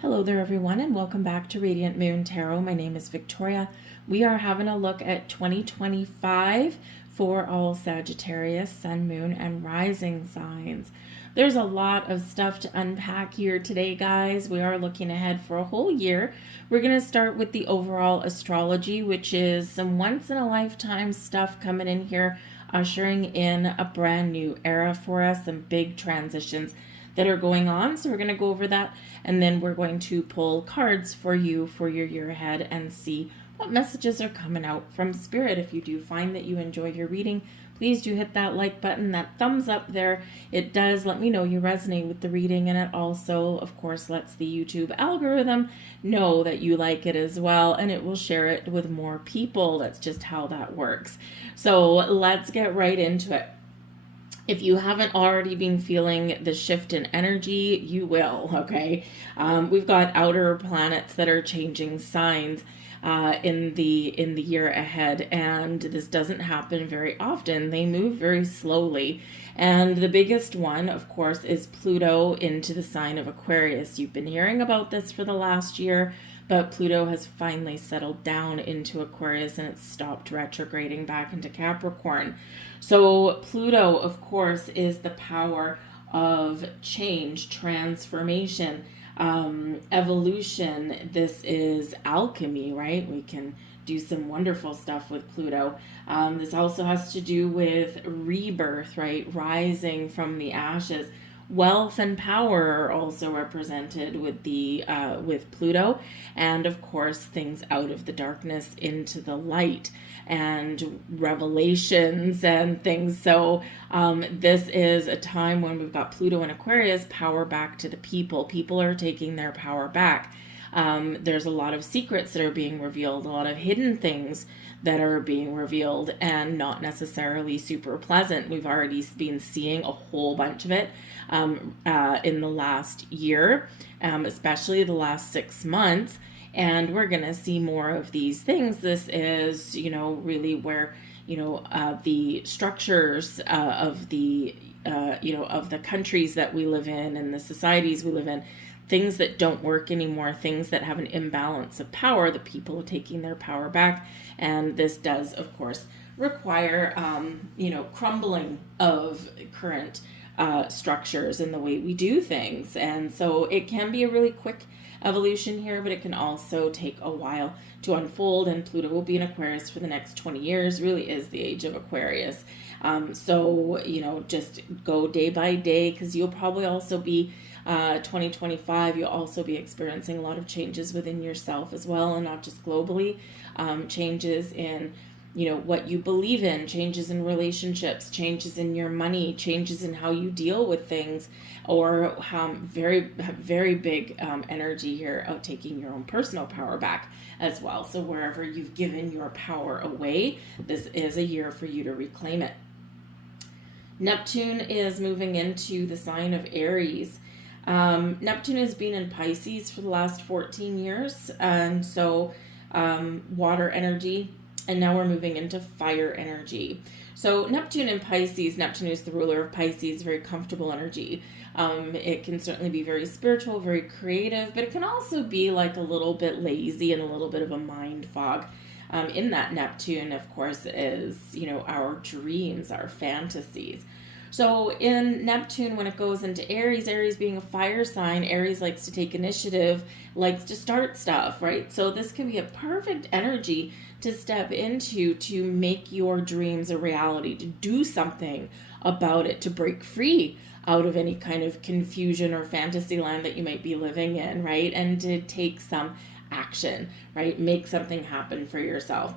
Hello there everyone, and welcome back to Radiant Moon Tarot. My name is Victoria. We are having a look at 2025 for all Sagittarius, Sun, Moon, and Rising signs. There's a lot of stuff to unpack here today, guys. We are looking ahead for a whole year. We're going to start with the overall astrology, which is some once-in-a-lifetime stuff coming in here, ushering in a brand new era for us, some big transitions that are going on. So we're going to go over that, and then we're going to pull cards for you for your year ahead and see what messages are coming out from Spirit. If you do find that you enjoy your reading, please do hit that like button, that thumbs up there. It does let me know you resonate with the reading, and it also, of course, lets the YouTube algorithm know that you like it as well, and it will share it with more people. That's just how that works. So let's get right into it. If you haven't already been feeling the shift in energy, you will, okay? We've got outer planets that are changing signs in the year ahead, and this doesn't happen very often. They move very slowly. And the biggest one, of course, is Pluto into the sign of Aquarius. You've been hearing about this for the last year, but Pluto has finally settled down into Aquarius and it's stopped retrograding back into Capricorn. So Pluto, of course, is the power of change, transformation, evolution. This is alchemy, right? We can do some wonderful stuff with Pluto. This also has to do with rebirth, right? Rising from the ashes. Wealth and power are also represented with with Pluto, and of course things out of the darkness into the light and revelations and things. So this is a time when we've got Pluto and Aquarius, power back to the people. People are taking their power back. There's a lot of secrets that are being revealed, a lot of hidden things that are being revealed, and not necessarily super pleasant. We've already been seeing a whole bunch of it in the last year, especially the last 6 months, and we're going to see more of these things. This is, really where, the structures of the, of the countries that we live in and the societies we live in, things that don't work anymore, things that have an imbalance of power, the people are taking their power back. And this does, of course, require, crumbling of current structures and the way we do things. And so it can be a really quick evolution here, but it can also take a while to unfold. And Pluto will be in Aquarius for the next 20 years, really is the age of Aquarius. So, just go day by day, because you'll probably also be 2025, you'll also be experiencing a lot of changes within yourself as well, and not just globally. Changes in what you believe in, changes in relationships, changes in your money, changes in how you deal with things, or very big energy here of taking your own personal power back as well. So wherever you've given your power away, this is a year for you to reclaim it. Neptune is moving into the sign of Aries. Neptune has been in Pisces for the last 14 years, and so water energy, and now we're moving into fire energy. So Neptune in Pisces, Neptune is the ruler of Pisces, very comfortable energy. It can certainly be very spiritual, very creative, but it can also be like a little bit lazy and a little bit of a mind fog. In that Neptune, of course, is, our dreams, our fantasies. So in Neptune, when it goes into Aries, Aries being a fire sign, Aries likes to take initiative, likes to start stuff, right? So this can be a perfect energy to step into, to make your dreams a reality, to do something about it, to break free out of any kind of confusion or fantasy land that you might be living in, right? And to take some action, right? Make something happen for yourself.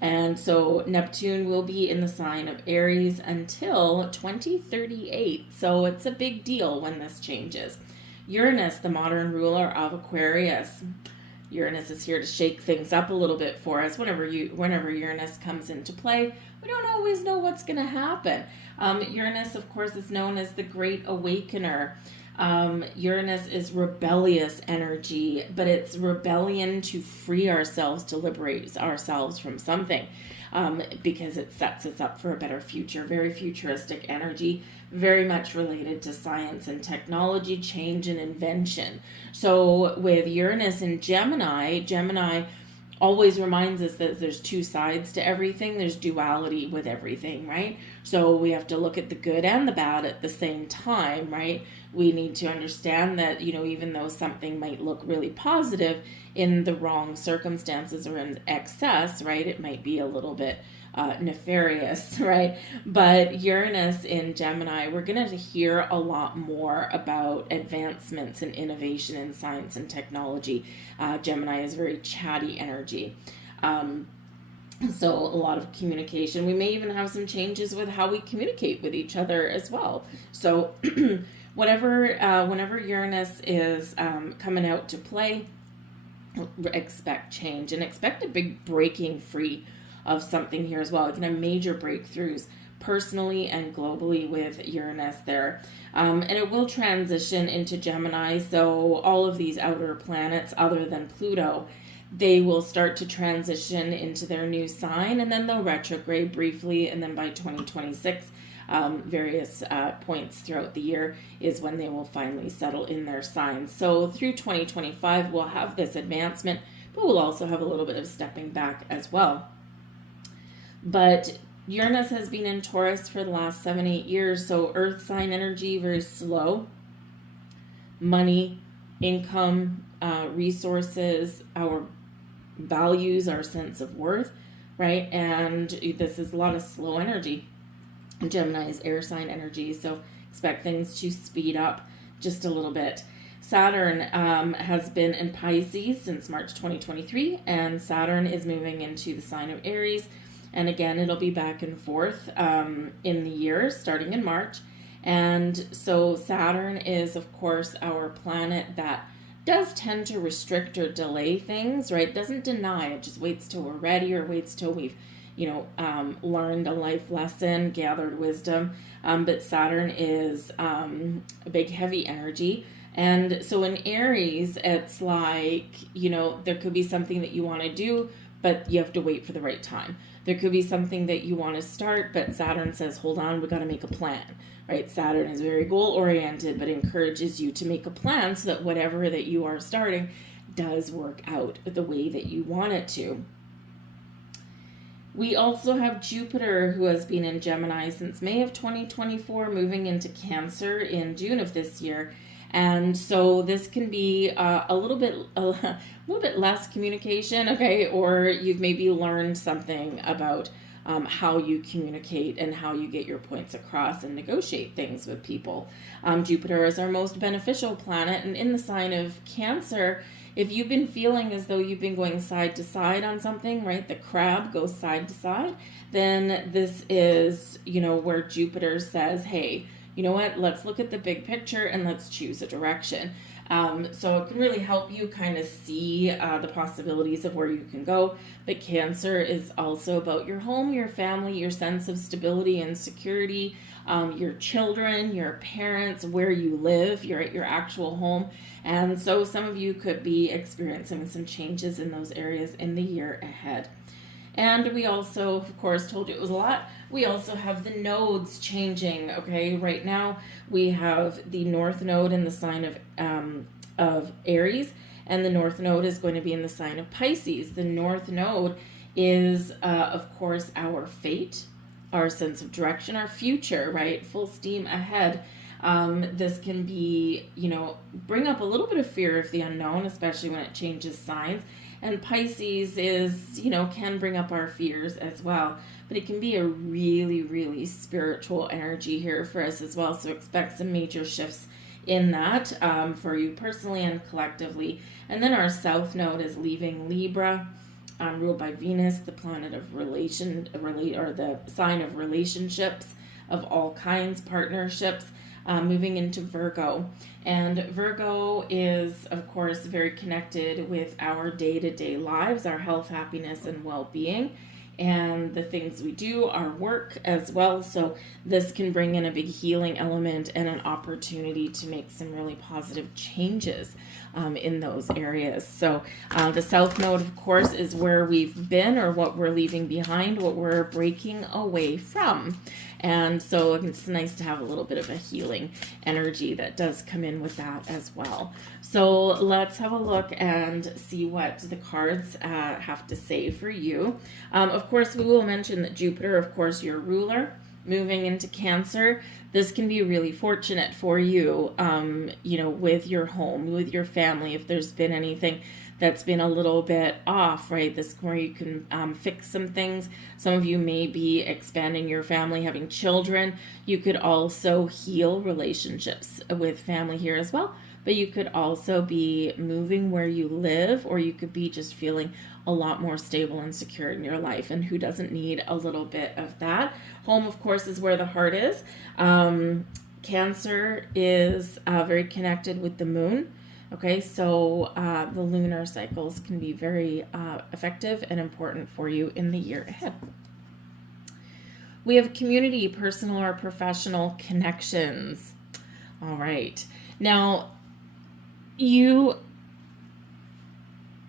And so Neptune will be in the sign of Aries until 2038. So it's a big deal when this changes. Uranus, the modern ruler of Aquarius. Uranus is here to shake things up a little bit for us. Whenever Uranus comes into play, we don't always know what's going to happen. Uranus, of course, is known as the Great Awakener. Uranus is rebellious energy, but it's rebellion to free ourselves, to liberate ourselves from something, because it sets us up for a better future. Very futuristic energy, very much related to science and technology, change and invention. So with Uranus in Gemini, Gemini always reminds us that there's two sides to everything. There's duality with everything, right? So we have to look at the good and the bad at the same time, right? We need to understand that, even though something might look really positive, in the wrong circumstances or in excess, right, it might be a little bit nefarious, right? But Uranus in Gemini, we're going to hear a lot more about advancements and innovation in science and technology. Gemini is very chatty energy. So a lot of communication. We may even have some changes with how we communicate with each other as well. So whenever Uranus is coming out to play, expect change and expect a big breaking free of something here as well. You can have major breakthroughs personally and globally with Uranus there. And it will transition into Gemini. So all of these outer planets, other than Pluto, they will start to transition into their new sign, and then they'll retrograde briefly, and then by 2026, various points throughout the year is when they will finally settle in their signs. So through 2025, we'll have this advancement, but we'll also have a little bit of stepping back as well. But Uranus has been in Taurus for the last 7-8 years, so earth sign energy, very slow. Money, income, resources, our values, our sense of worth, right? And this is a lot of slow energy. Gemini is air sign energy, so expect things to speed up just a little bit. Saturn has been in Pisces since March 2023, and Saturn is moving into the sign of Aries. And again, it'll be back and forth in the year, starting in March. And so Saturn is, of course, our planet that does tend to restrict or delay things, right? It doesn't deny, it just waits till we're ready or waits till we've, learned a life lesson, gathered wisdom. But Saturn is a big, heavy energy. And so in Aries, it's like, there could be something that you want to do, but you have to wait for the right time. There could be something that you want to start, but Saturn says, hold on, we got to make a plan, right? Saturn is very goal-oriented, but encourages you to make a plan so that whatever that you are starting does work out the way that you want it to. We also have Jupiter, who has been in Gemini since May of 2024, moving into Cancer in June of this year. And so this can be a little bit less communication, okay? Or you've maybe learned something about how you communicate and how you get your points across and negotiate things with people. Jupiter is our most beneficial planet, and in the sign of Cancer, if you've been feeling as though you've been going side to side on something, right? The crab goes side to side, then this is, where Jupiter says, hey, you know what, let's look at the big picture and let's choose a direction. So it can really help you kind of see the possibilities of where you can go. But Cancer is also about your home, your family, your sense of stability and security, your children, your parents, where you live, you're at your actual home. And so some of you could be experiencing some changes in those areas in the year ahead. And we also, of course, told you it was a lot. We also have the nodes changing, okay? Right now, we have the North Node in the sign of Aries, and the North Node is going to be in the sign of Pisces. The North Node is, of course, our fate, our sense of direction, our future, right? Full steam ahead. This can be, bring up a little bit of fear of the unknown, especially when it changes signs. And Pisces is, can bring up our fears as well. But it can be a really, really spiritual energy here for us as well. So expect some major shifts in that for you personally and collectively. And then our South Node is leaving Libra, ruled by Venus, the planet of or the sign of relationships of all kinds, partnerships. Moving into Virgo. And Virgo is, of course, very connected with our day-to-day lives, our health, happiness, and well-being. and the things we do, our work as well. So this can bring in a big healing element and an opportunity to make some really positive changes in those areas. So the South Node, of course, is where we've been or what we're leaving behind, what we're breaking away from. And so it's nice to have a little bit of a healing energy that does come in with that as well. So let's have a look and see what the cards have to say for you. Of course, we will mention that Jupiter, of course, your ruler, moving into Cancer, this can be really fortunate for you, with your home, with your family, if there's been anything that's been a little bit off, right? This is where you can fix some things. Some of you may be expanding your family, having children. You could also heal relationships with family here as well. But you could also be moving where you live, or you could be just feeling a lot more stable and secure in your life. And who doesn't need a little bit of that? Home, of course, is where the heart is. Cancer is very connected with the moon. Okay, so the lunar cycles can be very effective and important for you in the year ahead. We have community, personal or professional connections. All right. Now, you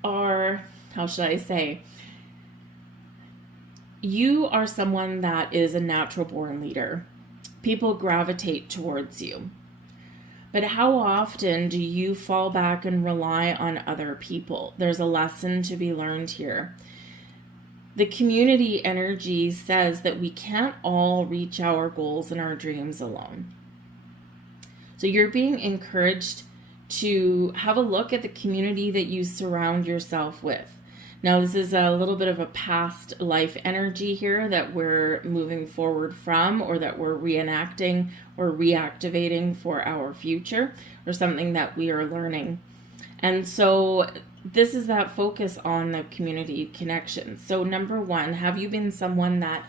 are, how should I say? You are someone that is a natural born leader. People gravitate towards you. But how often do you fall back and rely on other people? There's a lesson to be learned here. The community energy says that we can't all reach our goals and our dreams alone. So you're being encouraged to have a look at the community that you surround yourself with. Now, this is a little bit of a past life energy here that we're moving forward from, or that we're reenacting or reactivating for our future, or something that we are learning. And so this is that focus on the community connection. So number one, have you been someone that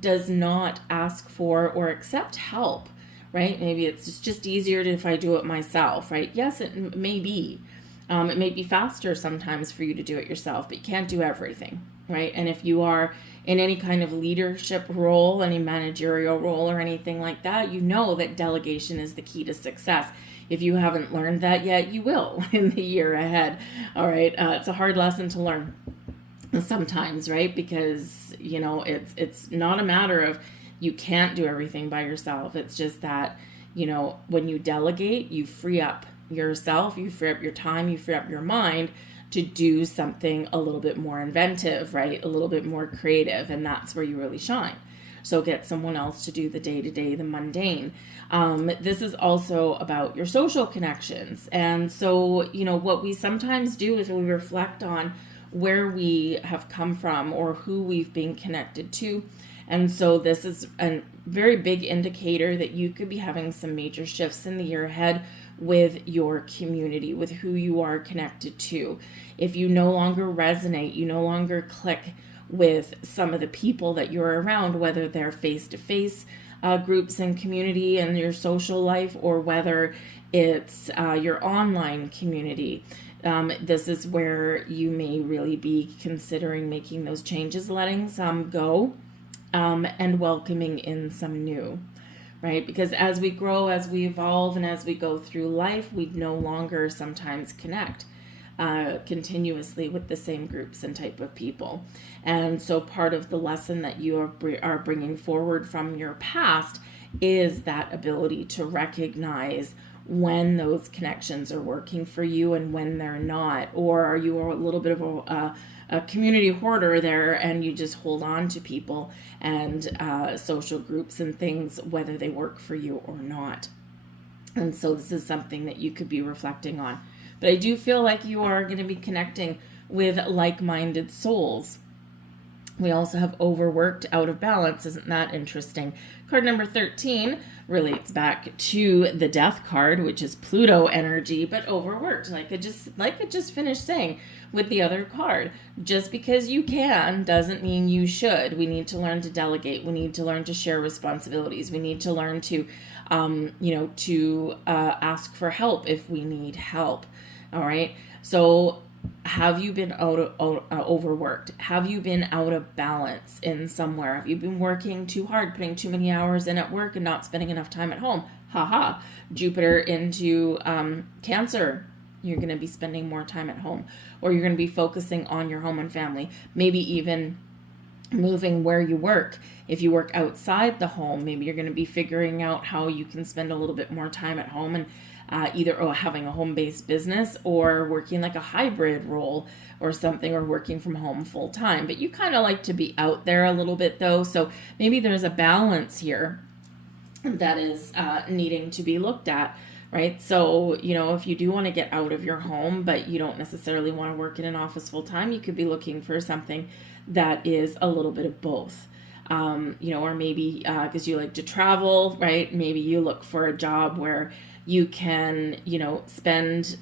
does not ask for or accept help, right? Maybe it's just easier if I do it myself, right? Yes, it may be. It may be faster sometimes for you to do it yourself, but you can't do everything, right? And if you are in any kind of leadership role, any managerial role or anything like that, you know that delegation is the key to success. If you haven't learned that yet, you will in the year ahead. All right. It's a hard lesson to learn sometimes, right? Because, it's not a matter of you can't do everything by yourself. It's just that, when you delegate, you free up yourself, you free up your time, you free up your mind to do something a little bit more inventive, right? A little bit more creative. And that's where you really shine. So get someone else to do the day-to-day, the mundane. This is also about your social connections. And so, what we sometimes do is we reflect on where we have come from or who we've been connected to. And so this is a very big indicator that you could be having some major shifts in the year ahead with your community, with who you are connected to. If you no longer resonate, you no longer click with some of the people that you're around, whether they're face-to-face groups and community and your social life, or whether it's your online community. This is where you may really be considering making those changes, letting some go, and welcoming in some new, right? Because as we grow, as we evolve, and as we go through life, we no longer sometimes connect continuously with the same groups and type of people. And so part of the lesson that you are bringing forward from your past is that ability to recognize when those connections are working for you and when they're not. Or are you a little bit of a community hoarder there, and you just hold on to people and social groups and things, whether they work for you or not. And so this is something that you could be reflecting on. But I do feel like you are going to be connecting with like-minded souls. We also have overworked, out of balance. Isn't that interesting? Card number 13 relates back to the death card, which is Pluto energy, but overworked. Like I just finished saying with the other card. Just because you can doesn't mean you should. We need to learn to delegate. We need to learn to share responsibilities. We need to learn to, ask for help if we need help. All right. So Have you been overworked? Have you been out of balance in somewhere? Have you been working too hard, putting too many hours in at work and not spending enough time at home? Haha. Jupiter into Cancer. You're going to be spending more time at home, or you're going to be focusing on your home and family. Maybe even moving where you work. If you work outside the home, maybe you're going to be figuring out how you can spend a little bit more time at home, and either having a home-based business or working like a hybrid role or something, or working from home full time. But you kind of like to be out there a little bit though. So maybe there's a balance here that is needing to be looked at. Right. So, if you do want to get out of your home, but you don't necessarily want to work in an office full time, you could be looking for something that is a little bit of both. Or maybe because you like to travel, right? Maybe you look for a job where you can, spend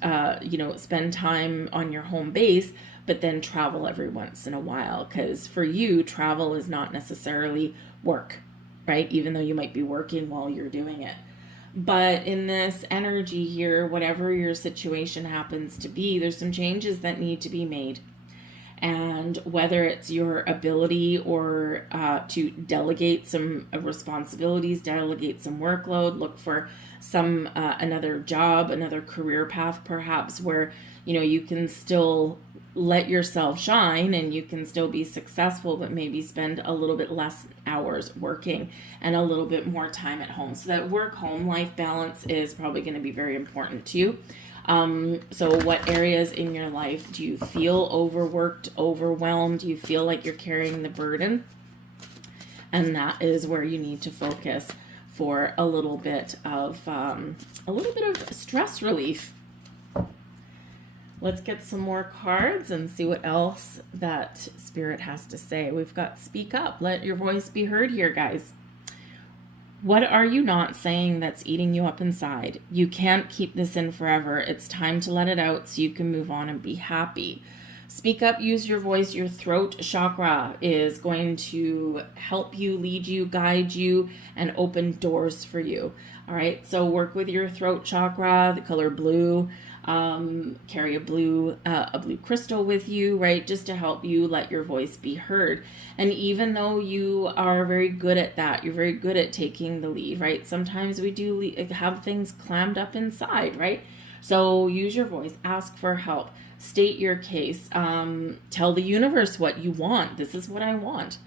time on your home base, but then travel every once in a while. Because for you, travel is not necessarily work, right? Even though you might be working while you're doing it. But in this energy here, whatever your situation happens to be, there's some changes that need to be made. And whether it's your ability or to delegate some responsibilities, delegate some workload, look for some another job, another career path perhaps, where you can still let yourself shine and you can still be successful, but maybe spend a little bit less hours working and a little bit more time at home. So that work-home life balance is probably going to be very important to you. So what areas in your life do you feel overworked, overwhelmed? Do you feel like you're carrying the burden? And that is where you need to focus for a little bit of stress relief. Let's get some more cards and see what else that Spirit has to say. We've got speak up. Let your voice be heard here, guys. What are you not saying that's eating you up inside? You can't keep this in forever. It's time to let it out so you can move on and be happy. Speak up, use your voice. Your throat chakra is going to help you, lead you, guide you, and open doors for you. All right, so work with your throat chakra, the color blue. Carry a blue crystal with you, right? Just to help you let your voice be heard. And even though you are very good at that, you're very good at taking the lead, right? Sometimes we do have things clammed up inside, right? So use your voice, ask for help, state your case, tell the universe what you want. This is what I want.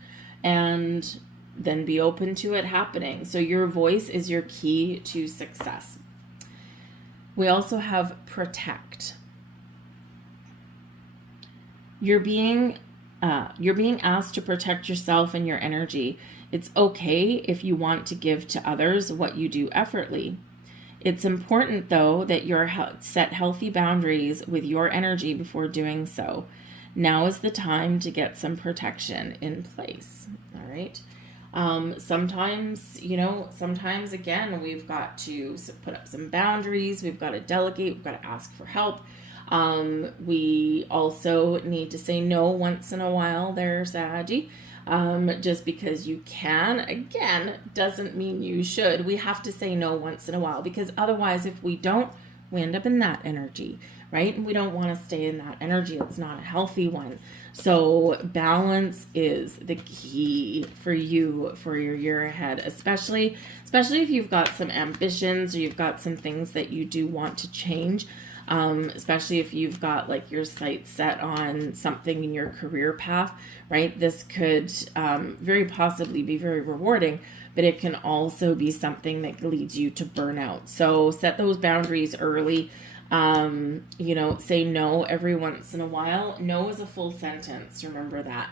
And then be open to it happening. So your voice is your key to success. We also have protect. You're being asked to protect yourself and your energy. It's okay if you want to give to others what you do effortlessly. It's important, though, that you set healthy boundaries with your energy before doing so. Now is the time to get some protection in place. All right. Sometimes again, we've got to put up some boundaries. We've got to delegate. We've got to ask for help. We also need to say no once in a while there, Saggy. Just because you can, again, doesn't mean you should. We have to say no once in a while, because otherwise, if we don't, we end up in that energy, right? And we don't want to stay in that energy. It's not a healthy one. So balance is the key for you for your year ahead, especially if you've got some ambitions or you've got some things that you do want to change. Especially if you've got like your sights set on something in your career path, right? This could very possibly be very rewarding, but it can also be something that leads you to burnout. So set those boundaries early. Say no every once in a while. No is a full sentence. Remember that.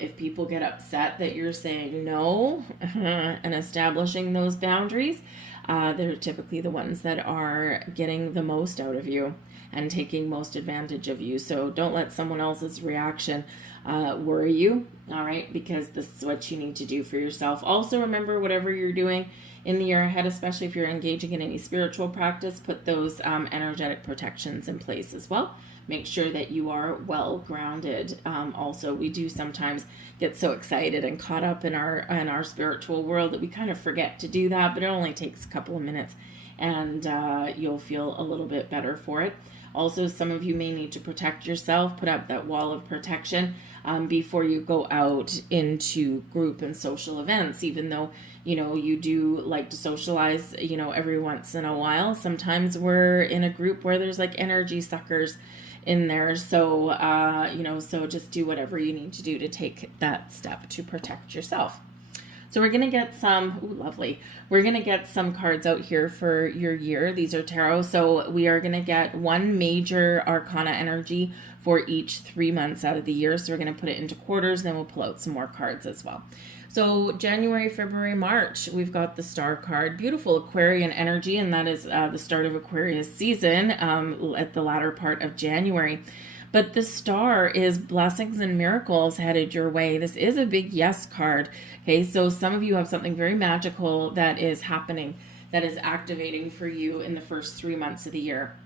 If people get upset that you're saying no and establishing those boundaries, they're typically the ones that are getting the most out of you and taking most advantage of you. So don't let someone else's reaction worry you, all right? Because this is what you need to do for yourself. Also, remember, whatever you're doing in the year ahead, especially if you're engaging in any spiritual practice, put those energetic protections in place as well. Make sure that you are well grounded. Also, we do sometimes get so excited and caught up in our spiritual world that we kind of forget to do that, but it only takes a couple of minutes and you'll feel a little bit better for it. Also, some of you may need to protect yourself, put up that wall of protection before you go out into group and social events, even though, you do like to socialize, every once in a while. Sometimes we're in a group where there's like energy suckers in there. So, so just do whatever you need to do to take that step to protect yourself. So we're going to get some, lovely. We're going to get some cards out here for your year. These are tarot. So we are going to get one major arcana energy for each 3 months out of the year. So we're going to put it into quarters, then we'll pull out some more cards as well. So January, February, March, we've got the Star card, beautiful Aquarian energy, and that is the start of Aquarius season at the latter part of January. But the Star is blessings and miracles headed your way. This is a big yes card. Okay, so some of you have something very magical that is happening, that is activating for you in the first 3 months of the year.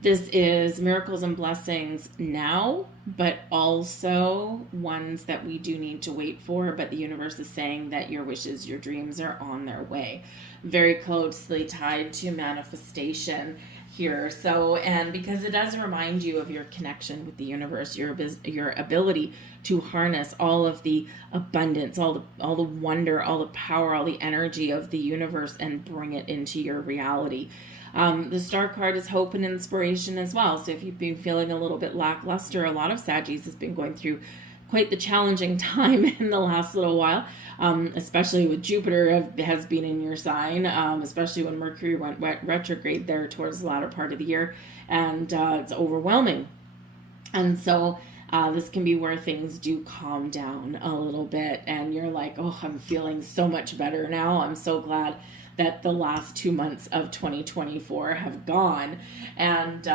This is miracles and blessings now, but also ones that we do need to wait for. But the universe is saying that your wishes, your dreams are on their way. Very closely tied to manifestation here. So, and because it does remind you of your connection with the universe, your ability to harness all of the abundance, all the wonder, all the power, all the energy of the universe and bring it into your reality. The Star card is hope and inspiration as well. So if you've been feeling a little bit lackluster, a lot of Saggies has been going through quite the challenging time in the last little while, especially with Jupiter has been in your sign, especially when Mercury went retrograde there towards the latter part of the year, and it's overwhelming. And so this can be where things do calm down a little bit, and you're like, oh, I'm feeling so much better now. I'm so glad that the last 2 months of 2024 have gone, and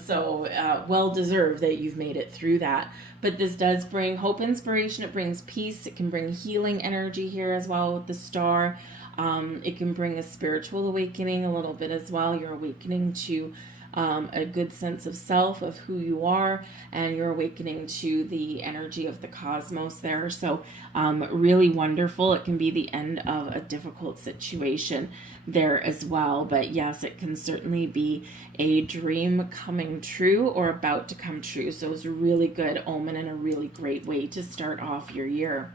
so well deserved that you've made it through that. But this does bring hope, inspiration. It brings peace. It can bring healing energy here as well with the Star. It can bring a spiritual awakening a little bit as well. You're awakening to a good sense of self, of who you are, and you're awakening to the energy of the cosmos there. So really wonderful. It can be the end of a difficult situation there as well. But yes, it can certainly be a dream coming true or about to come true. So it's a really good omen and a really great way to start off your year.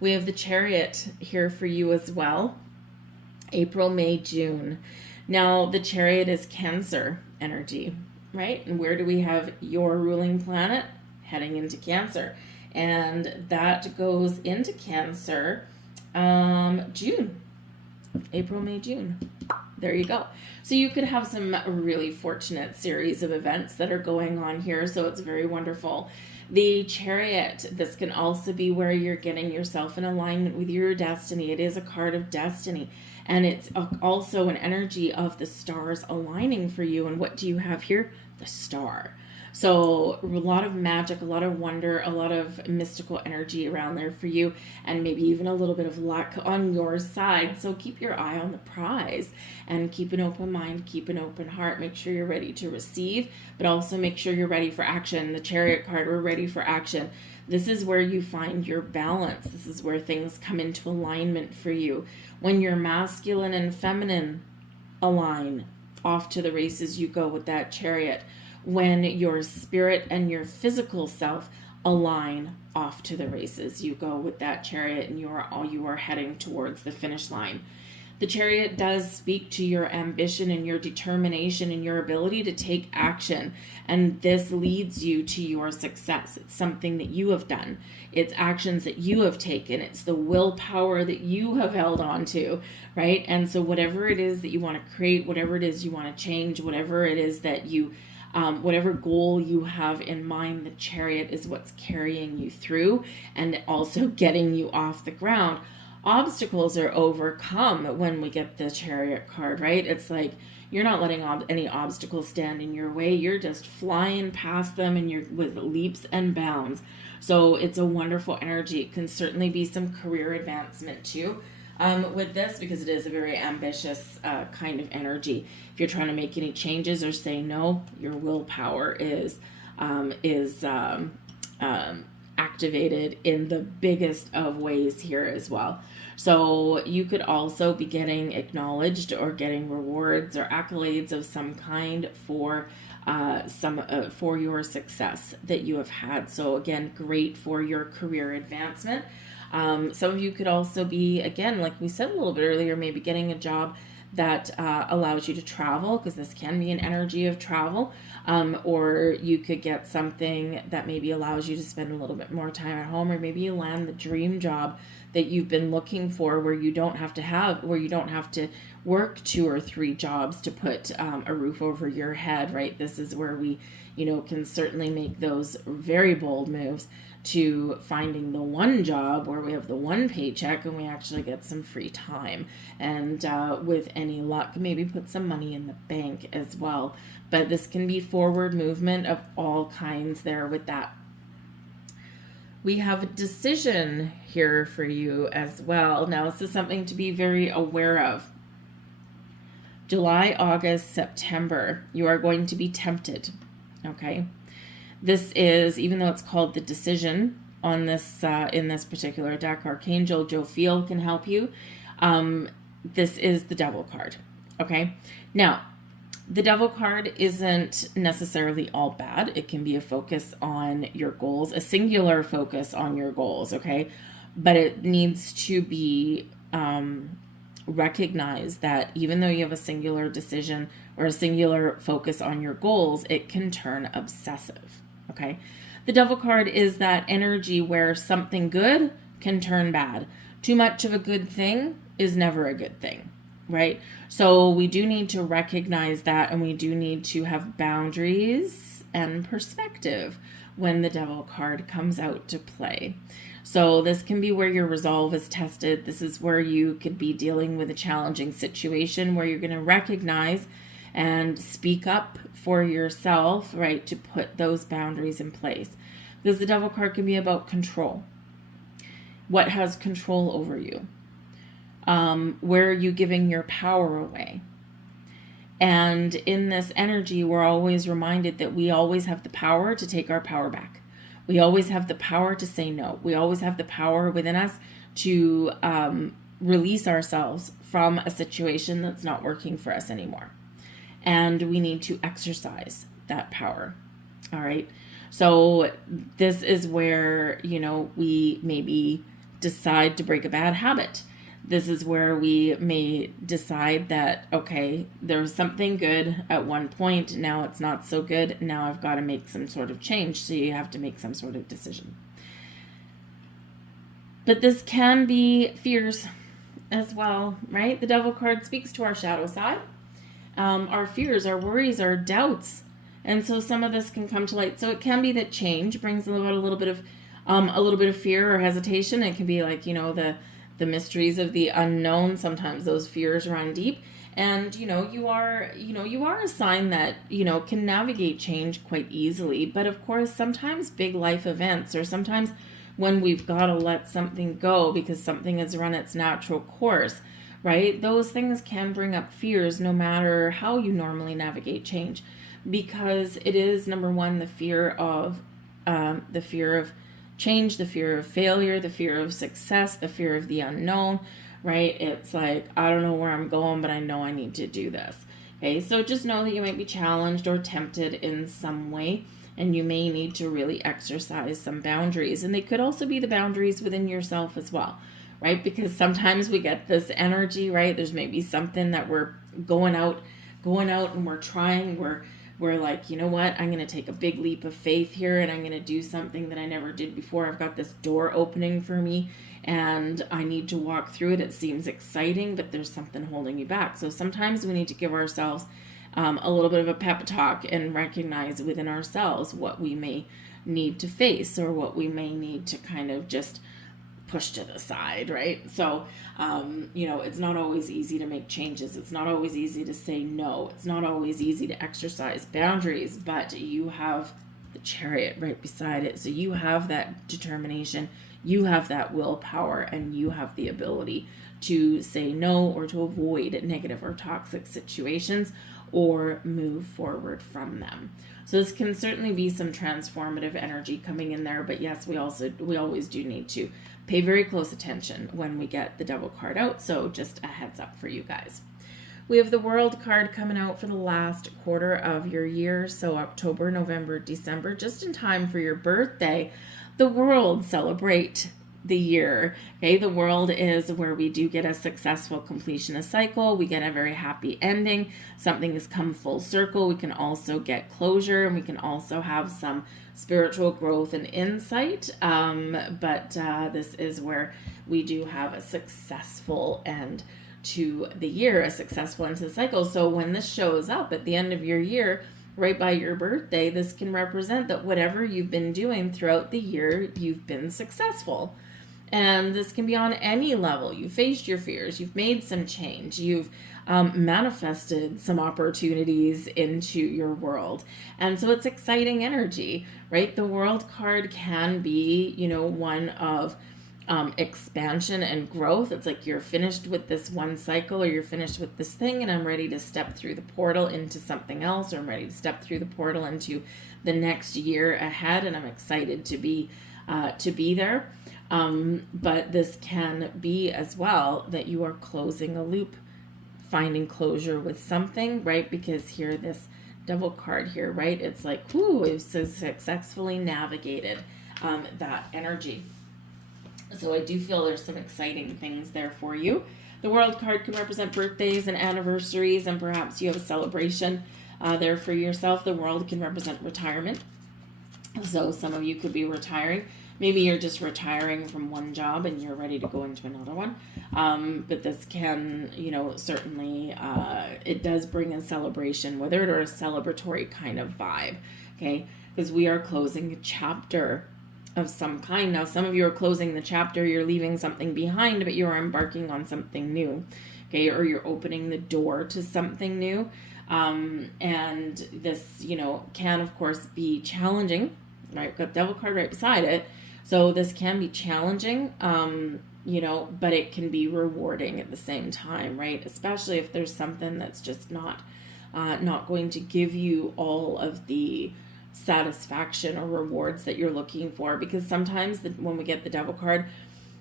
We have the Chariot here for you as well. April, May, June. Now, the Chariot is Cancer energy, right? And where do we have your ruling planet? Heading into Cancer. And that goes into Cancer June. April, May, June. There you go. So you could have some really fortunate series of events that are going on here. So it's very wonderful. The Chariot, this can also be where you're getting yourself in alignment with your destiny. It is a card of destiny. And it's also an energy of the stars aligning for you. And what do you have here? The Star. So a lot of magic, a lot of wonder, a lot of mystical energy around there for you, and maybe even a little bit of luck on your side. So keep your eye on the prize and keep an open mind, keep an open heart. Make sure you're ready to receive, but also make sure you're ready for action. The Chariot card, we're ready for action. This is where you find your balance. This is where things come into alignment for you. When your masculine and feminine align, off to the races you go with that Chariot. When your spirit and your physical self align, off to the races you go with that Chariot, and you are heading towards the finish line. The Chariot does speak to your ambition and your determination and your ability to take action, and this leads you to your success. It's something that you have done. It's actions that you have taken. It's the willpower that you have held on to, right? And so whatever it is that you want to create, whatever it is you want to change, whatever it is that you whatever goal you have in mind, the Chariot is what's carrying you through and also getting you off the ground. Obstacles are overcome when we get the Chariot card, right? It's like you're not letting any obstacles stand in your way. You're just flying past them, and you're with leaps and bounds. So it's a wonderful energy. It can certainly be some career advancement too. With this, because it is a very ambitious kind of energy. If you're trying to make any changes or say no, your willpower is activated in the biggest of ways here as well. So you could also be getting acknowledged or getting rewards or accolades of some kind for for your success that you have had. So again, great for your career advancement. Some of you could also be, again, like we said a little bit earlier, maybe getting a job that allows you to travel, because this can be an energy of travel. Or you could get something that maybe allows you to spend a little bit more time at home, or maybe you land the dream job that you've been looking for, where you don't have to work 2 or 3 jobs to put a roof over your head, right? This is where we, can certainly make those very bold moves to finding the one job where we have the one paycheck and we actually get some free time, and with any luck, maybe put some money in the bank as well. But this can be forward movement of all kinds there with that. We have a decision here for you as well. Now, this is something to be very aware of. July, August, September, you are going to be tempted, okay? This is, even though it's called the decision on this in this particular deck, Archangel Jophiel can help you. This is the Devil card, okay? Now, the Devil card isn't necessarily all bad. It can be a focus on your goals, a singular focus on your goals, okay? But it needs to be recognized that even though you have a singular decision or a singular focus on your goals, it can turn obsessive, okay? The Devil card is that energy where something good can turn bad. Too much of a good thing is never a good thing, right? So we do need to recognize that, and we do need to have boundaries and perspective when the Devil card comes out to play. So this can be where your resolve is tested. This is where you could be dealing with a challenging situation where you're going to recognize and speak up for yourself, right, to put those boundaries in place. Because the Devil card can be about control. What has control over you? Where are you giving your power away? And in this energy, we're always reminded that we always have the power to take our power back. We always have the power to say no. We always have the power within us to release ourselves from a situation that's not working for us anymore. And we need to exercise that power. All right. So this is where, we maybe decide to break a bad habit. This is where we may decide that, okay, there was something good at one point. Now it's not so good. Now I've got to make some sort of change. So you have to make some sort of decision. But this can be fears as well, right? The Devil card speaks to our shadow side. Our fears, our worries, our doubts. And so some of this can come to light. So it can be that change brings about a little bit of fear or hesitation. It can be like, the mysteries of the unknown. Sometimes those fears run deep, and you are a sign that can navigate change quite easily. But of course, sometimes big life events, or sometimes when we've got to let something go because something has run its natural course, right? Those things can bring up fears, no matter how you normally navigate change, because it is, number one, the fear of change, the fear of failure, the fear of success, the fear of the unknown, right? It's like, I don't know where I'm going, but I know I need to do this. Okay, so just know that you might be challenged or tempted in some way, and you may need to really exercise some boundaries. And they could also be the boundaries within yourself as well, right? Because sometimes we get this energy, right? There's maybe something that we're going out and we're trying, we're like, you know what, I'm going to take a big leap of faith here, and I'm going to do something that I never did before. I've got this door opening for me, and I need to walk through it. It seems exciting, but there's something holding you back. So sometimes we need to give ourselves a little bit of a pep talk and recognize within ourselves what we may need to face, or what we may need to kind of just push to the side, right? So, it's not always easy to make changes. It's not always easy to say no. It's not always easy to exercise boundaries, but you have the Chariot right beside it. So you have that determination, you have that willpower, and you have the ability to say no or to avoid negative or toxic situations or move forward from them. So this can certainly be some transformative energy coming in there, but yes, we always do need to pay very close attention when we get the Devil card out. So just a heads up for you guys. We have the World card coming out for the last quarter of your year. So October, November, December, just in time for your birthday. The World celebrate the year. Okay, the World is where we do get a successful completion of cycle. We get a very happy ending. Something has come full circle. We can also get closure, and we can also have some spiritual growth and insight. But this is where we do have a successful end to the year, a successful end to the cycle. So when this shows up at the end of your year, right by your birthday, this can represent that whatever you've been doing throughout the year, you've been successful. And this can be on any level. You faced your fears, you've made some change, you've manifested some opportunities into your world. And so it's exciting energy, right? The World card can be, one of expansion and growth. It's like you're finished with this one cycle, or you're finished with this thing, and I'm ready to step through the portal into something else, or I'm ready to step through the portal into the next year ahead, and I'm excited to be there. But this can be as well that you are closing a loop, finding closure with something, right? Because here, this Devil card here, right? It's like, we've so successfully navigated that energy. So I do feel there's some exciting things there for you. The World card can represent birthdays and anniversaries, and perhaps you have a celebration there for yourself. The World can represent retirement. So some of you could be retiring. Maybe you're just retiring from one job and you're ready to go into another one. But this can, certainly, it does bring a celebration with it, or a celebratory kind of vibe, okay? Because we are closing a chapter of some kind. Now, some of you are closing the chapter, you're leaving something behind, but you're embarking on something new, okay? Or you're opening the door to something new. And this, can, of course, be challenging, right? We've got the Devil card right beside it. So this can be challenging, but it can be rewarding at the same time, right? Especially if there's something that's just not going to give you all of the satisfaction or rewards that you're looking for. Because sometimes when we get the Devil card,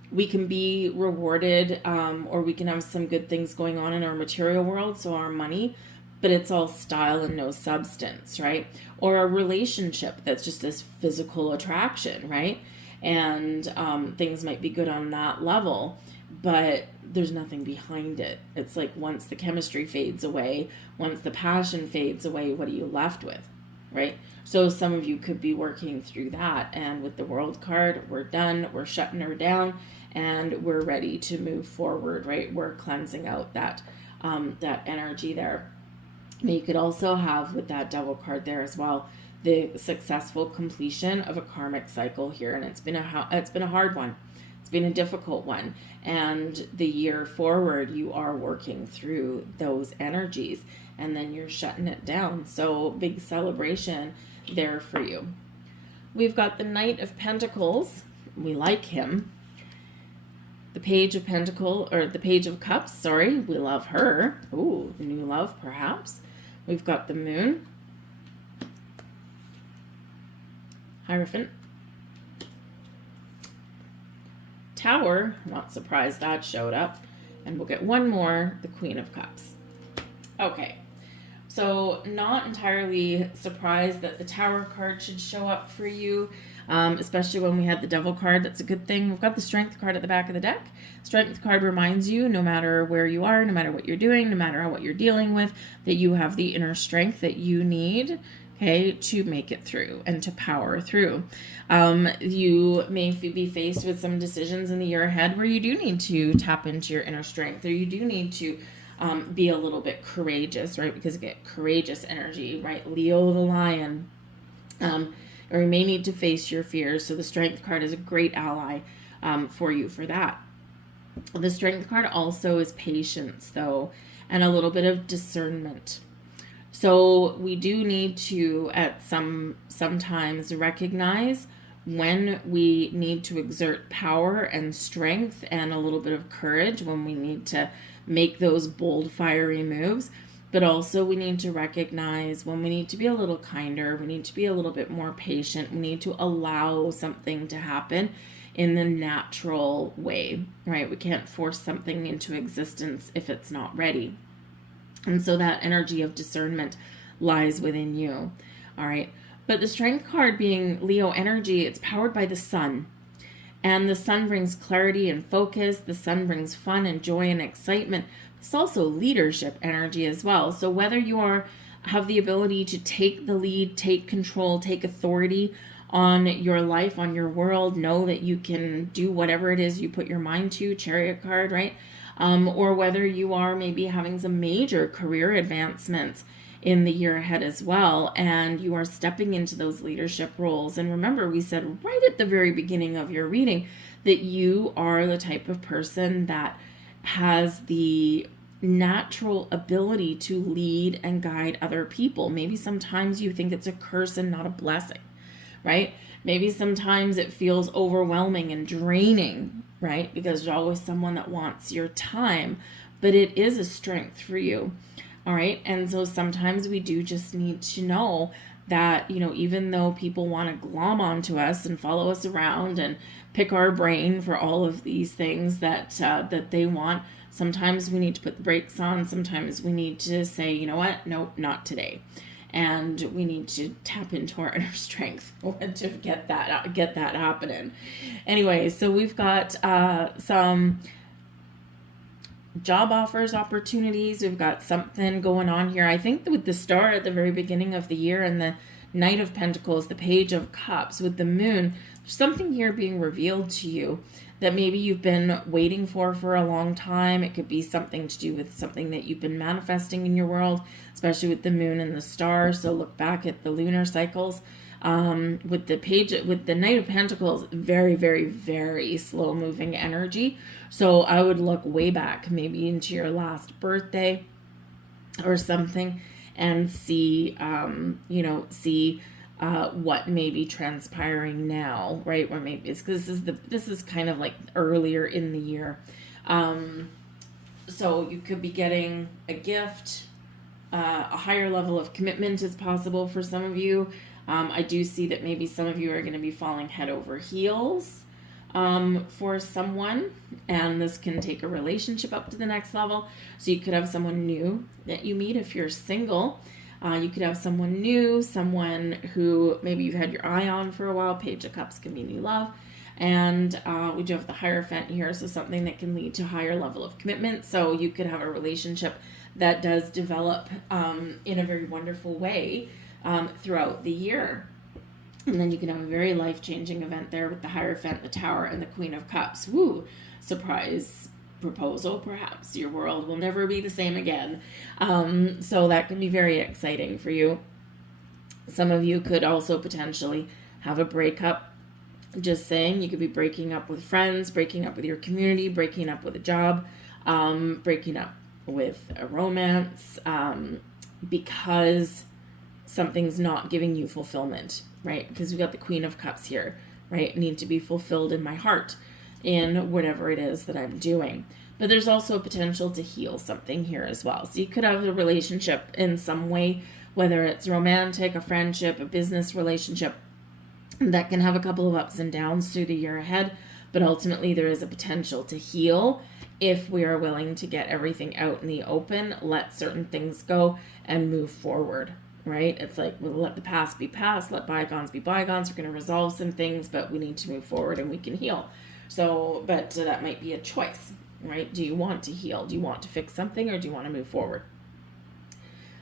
we can be rewarded, or we can have some good things going on in our material world, so our money, but it's all style and no substance, right? Or a relationship that's just this physical attraction, right? And things might be good on that level, but there's nothing behind it. It's like once the chemistry fades away, once the passion fades away, what are you left with, right? So some of you could be working through that, and with the World card, we're done, we're shutting her down, and we're ready to move forward, right? We're cleansing out that energy there. You could also have, with that Devil card there as well, the successful completion of a karmic cycle here, and it's been a hard one. It's been a difficult one, and the year forward, you are working through those energies, and then you're shutting it down. So big celebration there for you. We've got the Knight of Pentacles. We like him. The Page of the Page of Cups. Sorry, we love her. Ooh, new love perhaps. We've got the Moon, Hierophant, Tower, not surprised that showed up, and we'll get one more, the Queen of Cups. Okay, so not entirely surprised that the Tower card should show up for you, especially when we had the Devil card. That's a good thing. We've got the Strength card at the back of the deck. Strength card reminds you, no matter where you are, no matter what you're doing, no matter what you're dealing with, that you have the inner strength that you need, okay, to make it through and to power through. You may be faced with some decisions in the year ahead where you do need to tap into your inner strength, or you do need to be a little bit courageous, right? Because you get courageous energy, right? Leo the lion. Or you may need to face your fears. So the Strength card is a great ally for you for that. The Strength card also is patience, though, and a little bit of discernment. So we do need to, sometimes recognize when we need to exert power and strength and a little bit of courage, when we need to make those bold, fiery moves. But also we need to recognize when we need to be a little kinder, we need to be a little bit more patient, we need to allow something to happen in the natural way, right? We can't force something into existence if it's not ready. And so that energy of discernment lies within you, all right? But the Strength card being Leo energy, it's powered by the sun. And the sun brings clarity and focus. The sun brings fun and joy and excitement. It's also leadership energy as well. So whether you have the ability to take the lead, take control, take authority on your life, on your world, know that you can do whatever it is you put your mind to, Chariot card, right? Or whether you are maybe having some major career advancements in the year ahead as well, and you are stepping into those leadership roles. And remember, we said right at the very beginning of your reading that you are the type of person that has the natural ability to lead and guide other people. Maybe sometimes you think it's a curse and not a blessing, right? Maybe sometimes it feels overwhelming and draining, right? Because there's always someone that wants your time, but it is a strength for you. All right. And so sometimes we do just need to know that, even though people want to glom onto us and follow us around and pick our brain for all of these things that they want, sometimes we need to put the brakes on. Sometimes we need to say, you know what? Nope, not today. And we need to tap into our inner strength to get that happening. Anyway, so we've got some job offers, opportunities. We've got something going on here. I think with the star at the very beginning of the year and the Knight of Pentacles, the Page of Cups with the moon, there's something here being revealed to you that maybe you've been waiting for a long time. It could be something to do with something that you've been manifesting in your world, especially with the moon and the star. So look back at the lunar cycles. With the Knight of Pentacles, very, very, very slow moving energy. So I would look way back, maybe into your last birthday or something, and see what may be transpiring now, right? Or maybe it's because this is kind of like earlier in the year. So you could be getting a gift, a higher level of commitment is possible for some of you. I do see that maybe some of you are going to be falling head over heels for someone, and this can take a relationship up to the next level. So you could have someone new that you meet if you're single. You could have someone new, someone who maybe you've had your eye on for a while. Page of Cups can be new love. And we do have the Hierophant here, so something that can lead to a higher level of commitment. So you could have a relationship that does develop in a very wonderful way throughout the year. And then you can have a very life-changing event there with the Hierophant, the Tower, and the Queen of Cups. Woo! Surprise proposal, perhaps. Your world will never be the same again. So that can be very exciting for you. Some of you could also potentially have a breakup. Just saying, you could be breaking up with friends, breaking up with your community, breaking up with a job, breaking up with a romance, because something's not giving you fulfillment, right? Because we've got the Queen of Cups here, right? I need to be fulfilled in my heart in whatever it is that I'm doing. But there's also a potential to heal something here as well. So you could have a relationship in some way, whether it's romantic, a friendship, a business relationship, that can have a couple of ups and downs through the year ahead. But ultimately there is a potential to heal if we are willing to get everything out in the open, let certain things go, and move forward. Right? It's like, we'll let the past be past, let bygones be bygones. We're going to resolve some things, but we need to move forward and we can heal. So, but that might be a choice, right? Do you want to heal? Do you want to fix something, or do you want to move forward?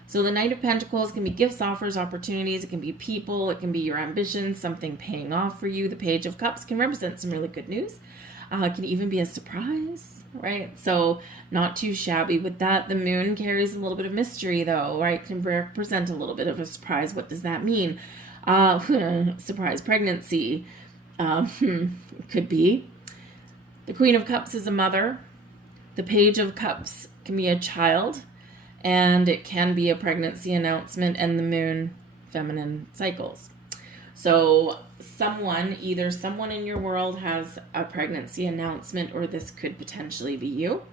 So the Knight of Pentacles can be gifts, offers, opportunities. It can be people. It can be your ambitions, something paying off for you. The Page of Cups can represent some really good news. It can even be a surprise, right? So not too shabby with that. The moon carries a little bit of mystery, though, right? Can represent a little bit of a surprise. What does that mean? Surprise pregnancy. Could be. The Queen of Cups is a mother. The Page of Cups can be a child. And it can be a pregnancy announcement, and the moon, feminine cycles. So either someone in your world has a pregnancy announcement, or this could potentially be you.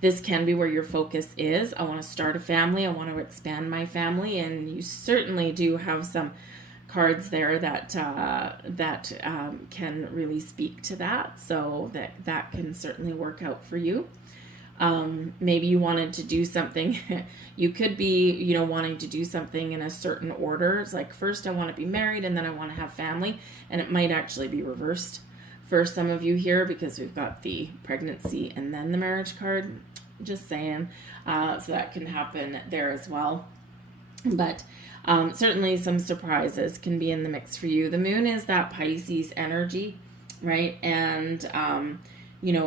This can be where your focus is. I want to start a family. I want to expand my family. And you certainly do have some cards there that can really speak to that. So that can certainly work out for you. Maybe you wanted to do something. You could be, wanting to do something in a certain order. It's like, first I want to be married and then I want to have family. And it might actually be reversed for some of you here, because we've got the pregnancy and then the marriage card. Just saying. So that can happen there as well. But certainly some surprises can be in the mix for you. The moon is that Pisces energy, right? And,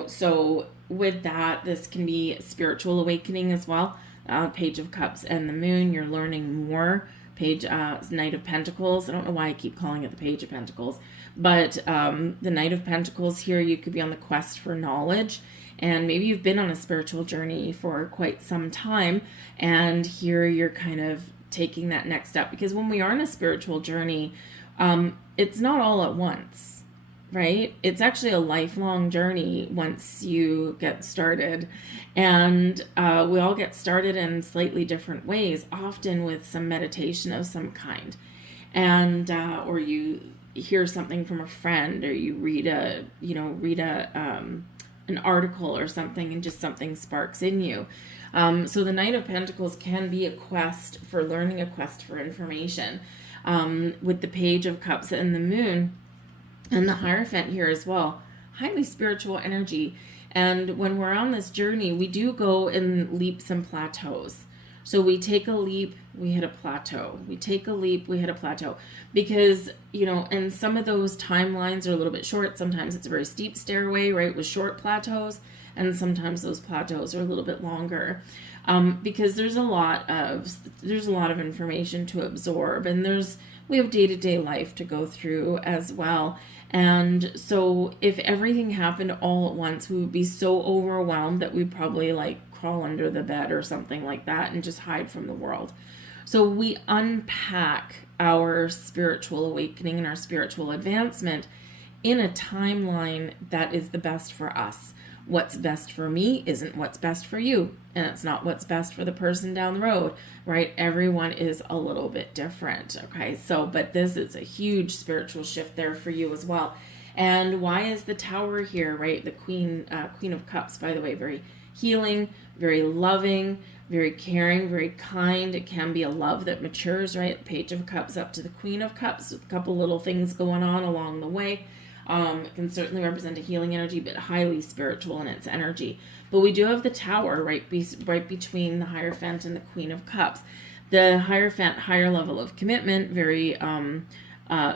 so with that, this can be spiritual awakening as well. Page of Cups and the moon, you're learning more. Knight of Pentacles. I don't know why I keep calling it the Page of Pentacles, but the Knight of Pentacles here, you could be on the quest for knowledge, and maybe you've been on a spiritual journey for quite some time, and here you're kind of taking that next step, because when we are on a spiritual journey, it's not all at once, right? It's actually a lifelong journey once you get started. And we all get started in slightly different ways, often with some meditation of some kind. And or you hear something from a friend, or you read an article or something, and just something sparks in you. So the Knight of Pentacles can be a quest for learning, a quest for information. With the Page of Cups and the moon, and the Hierophant here as well, highly spiritual energy. And when we're on this journey, we do go in leaps and plateaus. So we take a leap, we hit a plateau. We take a leap, we hit a plateau. Because, and some of those timelines are a little bit short. Sometimes it's a very steep stairway, right, with short plateaus. And sometimes those plateaus are a little bit longer. Because there's a lot of information to absorb. And we have day-to-day life to go through as well. And so if everything happened all at once, we would be so overwhelmed that we'd probably crawl under the bed or something like that and just hide from the world. So we unpack our spiritual awakening and our spiritual advancement in a timeline that is the best for us. What's best for me isn't what's best for you, and it's not what's best for the person down the road, right? Everyone is a little bit different, okay? So, but this is a huge spiritual shift there for you as well. And why is the Tower here, right? The Queen of Cups, by the way, very healing, very loving, very caring, very kind. It can be a love that matures, right? Page of Cups up to the Queen of Cups, with a couple little things going on along the way. It can certainly represent a healing energy, but highly spiritual in its energy. But we do have the Tower right between the Hierophant and the Queen of Cups. The Hierophant, higher level of commitment, very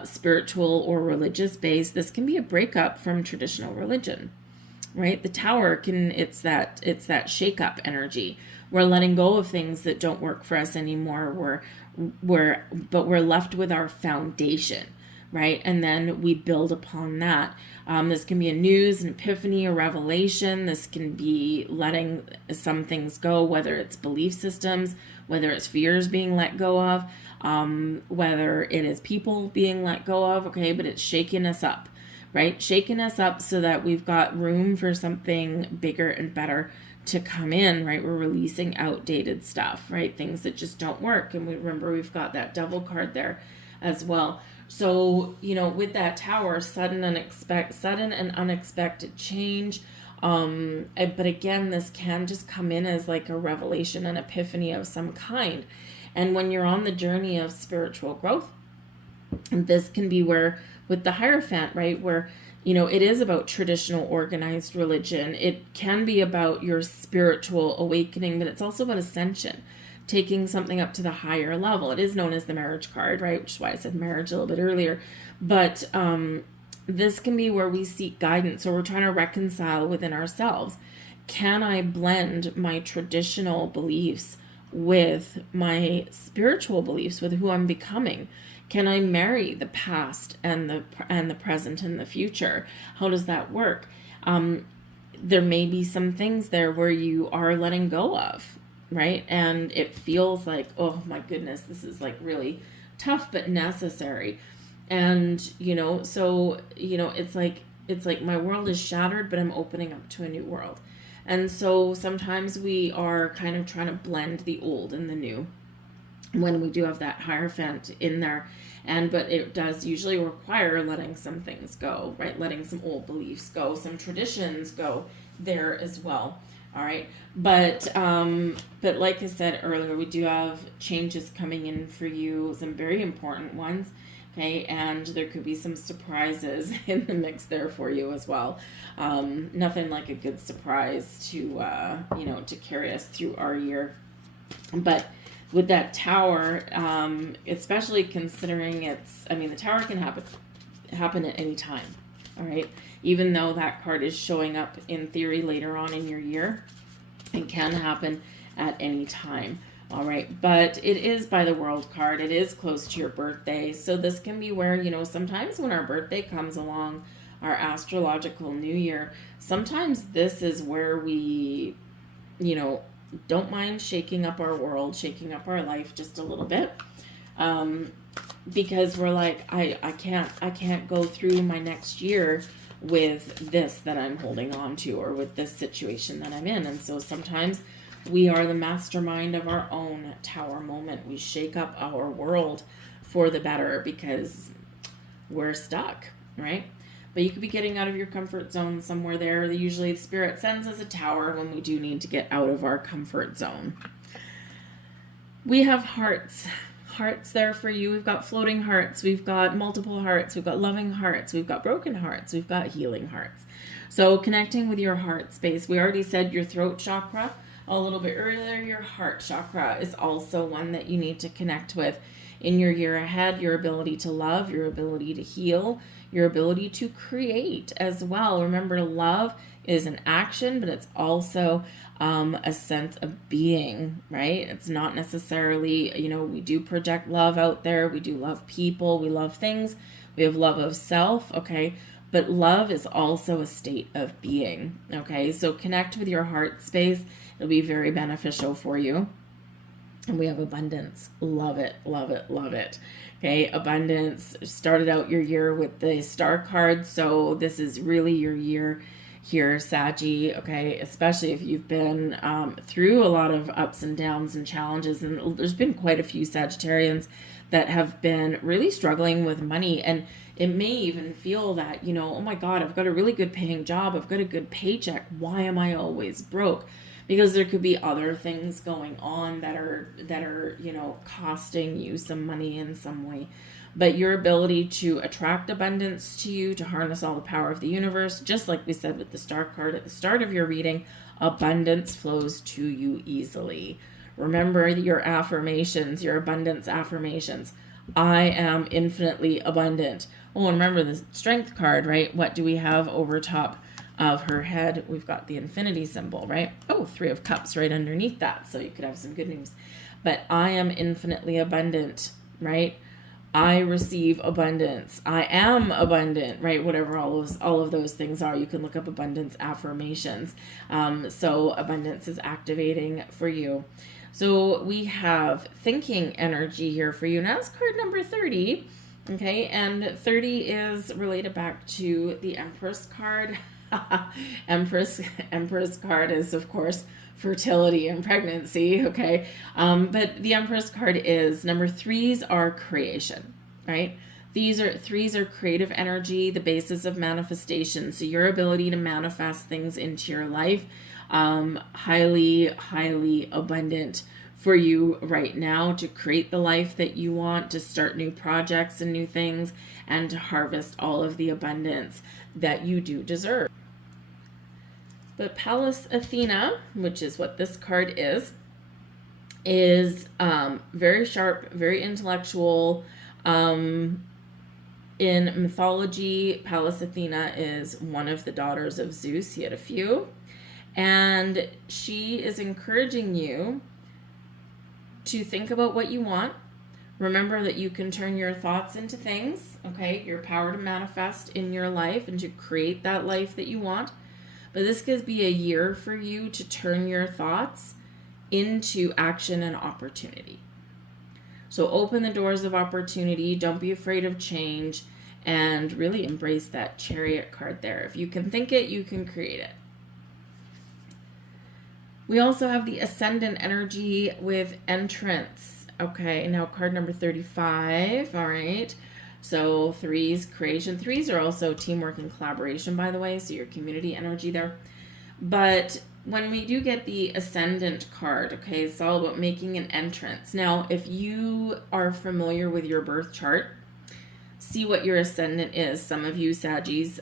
spiritual or religious based. This can be a breakup from traditional religion, right? The Tower it's that shake up energy. We're letting go of things that don't work for us anymore. But we're left with our foundation, right? And then we build upon that. This can be a news, an epiphany, a revelation. This can be letting some things go, whether it's belief systems, whether it's fears being let go of, whether it is people being let go of, okay? But it's shaking us up, right? Shaking us up so that we've got room for something bigger and better to come in, right? We're releasing outdated stuff, right? Things that just don't work. And remember, we've got that Devil card there as well. So, with that Tower, sudden and unexpected change. But again, this can just come in as like a revelation, an epiphany of some kind. And when you're on the journey of spiritual growth, this can be where, with the Hierophant, right, where, it is about traditional organized religion. It can be about your spiritual awakening, but it's also about ascension. Taking something up to the higher level. It is known as the marriage card, right? Which is why I said marriage a little bit earlier. But this can be where we seek guidance, or we're trying to reconcile within ourselves. Can I blend my traditional beliefs with my spiritual beliefs, with who I'm becoming? Can I marry the past and the present and the future? How does that work? There may be some things there where you are letting go of, right? And it feels like, oh my goodness, this is like really tough but necessary. And, it's like my world is shattered, but I'm opening up to a new world. And so sometimes we are kind of trying to blend the old and the new when we do have that Hierophant in there. But it does usually require letting some things go, right? Letting some old beliefs go, some traditions go there as well. All right. But like I said earlier, we do have changes coming in for you, some very important ones. Okay, and there could be some surprises in the mix there for you as well. Nothing like a good surprise to carry us through our year. But with that Tower, especially considering the Tower can happen at any time. All right, even though that card is showing up in theory later on in your year, it can happen at any time. All right, but it is by the World card. It is close to your birthday. So this can be where, sometimes when our birthday comes along, our astrological new year, sometimes this is where we, don't mind shaking up our world, shaking up our life just a little bit. Because we're like, I can't go through my next year with this that I'm holding on to, or with this situation that I'm in. And so sometimes we are the mastermind of our own Tower moment. We shake up our world for the better because we're stuck, right? But you could be getting out of your comfort zone somewhere there. Usually the Spirit sends us a Tower when we do need to get out of our comfort zone. We have hearts there for you. We've got floating hearts. We've got multiple hearts. We've got loving hearts. We've got broken hearts. We've got healing hearts. So connecting with your heart space. We already said your throat chakra a little bit earlier. Your heart chakra is also one that you need to connect with in your year ahead. Your ability to love, your ability to heal, your ability to create as well. Remember, love is an action, but it's also a sense of being, right? It's not necessarily, we do project love out there. We do love people. We love things. We have love of self, okay? But love is also a state of being, okay? So connect with your heart space. It'll be very beneficial for you. And we have abundance. Love it, love it, love it. Okay, abundance. Started out your year with the Star card. So this is really your year here, Saggy. Okay, especially if you've been through a lot of ups and downs and challenges. And there's been quite a few Sagittarians that have been really struggling with money. And it may even feel that, oh my God, I've got a really good paying job. I've got a good paycheck. Why am I always broke? Because there could be other things going on that are costing you some money in some way. But your ability to attract abundance to you, to harness all the power of the universe, just like we said with the Star card at the start of your reading, abundance flows to you easily. Remember your affirmations, your abundance affirmations. I am infinitely abundant. Oh, and remember the Strength card, right? What do we have over top of her head? We've got the infinity symbol, right? Oh, 3 of Cups right underneath that. So you could have some good news. But I am infinitely abundant, right? I receive abundance. I am abundant, right? Whatever all of those things are. You can look up abundance affirmations. So abundance is activating for you. So we have thinking energy here for you. Now it's card number 30. Okay, and 30 is related back to the Empress card. Empress card is, of course, fertility and pregnancy, okay? But the Empress card is, number 3s are creation, right? Threes are creative energy, the basis of manifestation. So your ability to manifest things into your life, highly, highly abundant for you right now, to create the life that you want, to start new projects and new things, and to harvest all of the abundance that you do deserve. But Pallas Athena, which is what this card is very sharp, very intellectual. In mythology, Pallas Athena is one of the daughters of Zeus. He had a few. And she is encouraging you to think about what you want. Remember that you can turn your thoughts into things, okay? Your power to manifest in your life and to create that life that you want. But this could be a year for you to turn your thoughts into action and opportunity. So open the doors of opportunity. Don't be afraid of change, and really embrace that Chariot card there. If you can think it, you can create it. We also have the Ascendant energy with Entrance. Okay, now card number 35. All right. So threes, creation. Threes are also teamwork and collaboration, by the way, so your community energy there. But when we do get the Ascendant card, okay, it's all about making an entrance. Now, if you are familiar with your birth chart, see what your Ascendant is. Some of you Saggies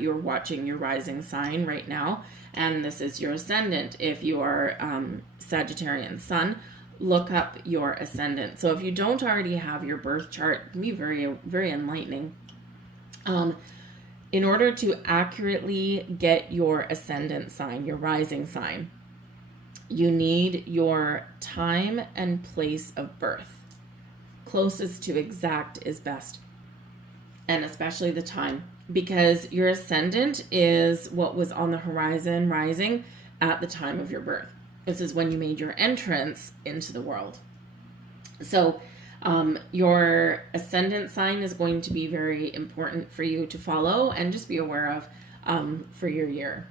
you're watching your rising sign right now, and this is your Ascendant. If you are Sagittarian Sun, look up your Ascendant. So if you don't already have your birth chart, it can be very, very enlightening. In order to accurately get your Ascendant sign, your rising sign, you need your time and place of birth. Closest to exact is best, and especially the time, because your Ascendant is what was on the horizon rising at the time of your birth. This is when you made your entrance into the world. So your Ascendant sign is going to be very important for you to follow and just be aware of for your year.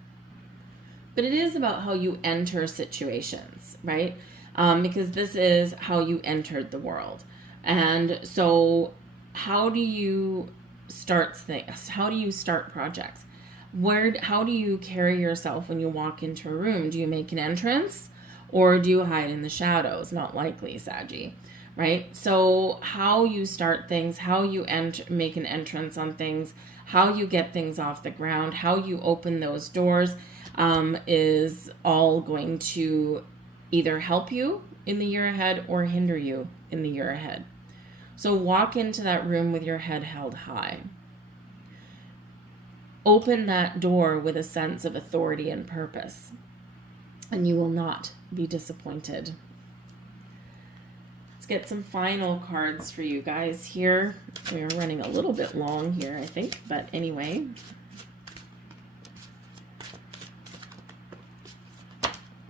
But it is about how you enter situations, right? Because this is how you entered the world. And so how do you start things? How do you start projects? How do you carry yourself when you walk into a room? Do you make an entrance or do you hide in the shadows? Not likely, Saggy, right? So how you start things, how you make an entrance on things, how you get things off the ground, how you open those doors is all going to either help you in the year ahead or hinder you in the year ahead. So walk into that room with your head held high. Open that door with a sense of authority and purpose, and you will not be disappointed. Let's get some final cards for you guys here. We're running a little bit long here, I think, but anyway.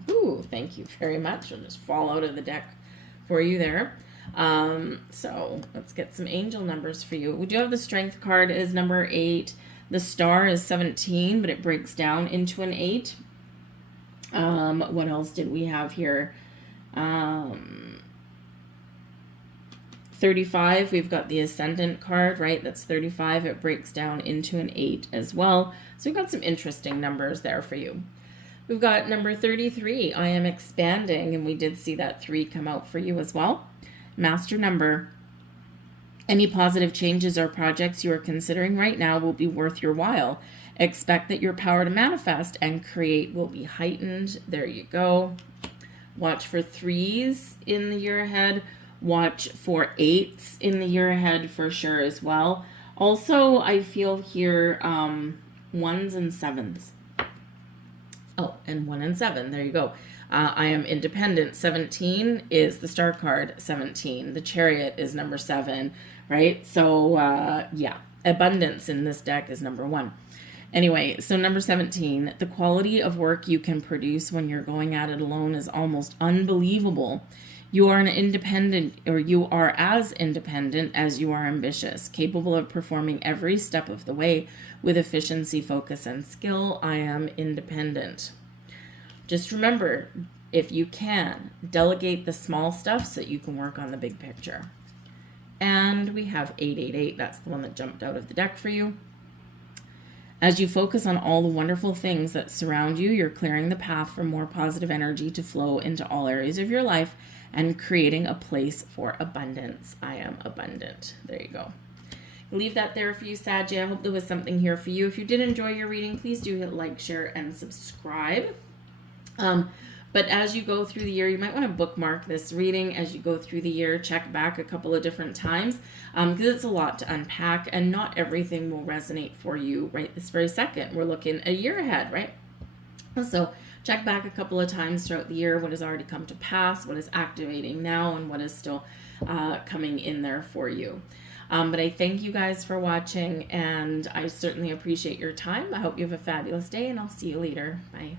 Ooh, thank you very much. I'll just fall out of the deck for you there. So let's get some angel numbers for you. We do have the Strength card is number 8. The star is 17, but it breaks down into an 8. What else did we have here? 35, we've got the Ascendant card, right? That's 35. It breaks down into an 8 as well. So we've got some interesting numbers there for you. We've got number 33, I am expanding, and we did see that 3 come out for you as well. Master number. Any positive changes or projects you are considering right now will be worth your while. Expect that your power to manifest and create will be heightened. There you go. Watch for 3s in the year ahead. Watch for 8s in the year ahead for sure as well. Also, I feel here 1s and 7s. Oh, and 1 and 7. There you go. I am independent. 17 is the star card. 17. The Chariot is number 7, right? So, yeah. Abundance in this deck is number 1. Anyway, so number 17. The quality of work you can produce when you're going at it alone is almost unbelievable. You are you are as independent as you are ambitious, capable of performing every step of the way with efficiency, focus, and skill. I am independent. Just remember, if you can, delegate the small stuff so that you can work on the big picture. And we have 888. That's the one that jumped out of the deck for you. As you focus on all the wonderful things that surround you, you're clearing the path for more positive energy to flow into all areas of your life and creating a place for abundance. I am abundant. There you go. Leave that there for you, Saggy. I hope there was something here for you. If you did enjoy your reading, please do hit like, share, and subscribe. But as you go through the year, you might want to bookmark this reading as you go through the year. Check back a couple of different times because it's a lot to unpack and not everything will resonate for you right this very second. We're looking a year ahead, right? So check back a couple of times throughout the year, what has already come to pass, what is activating now, and what is still coming in there for you. But I thank you guys for watching, and I certainly appreciate your time. I hope you have a fabulous day, and I'll see you later. Bye.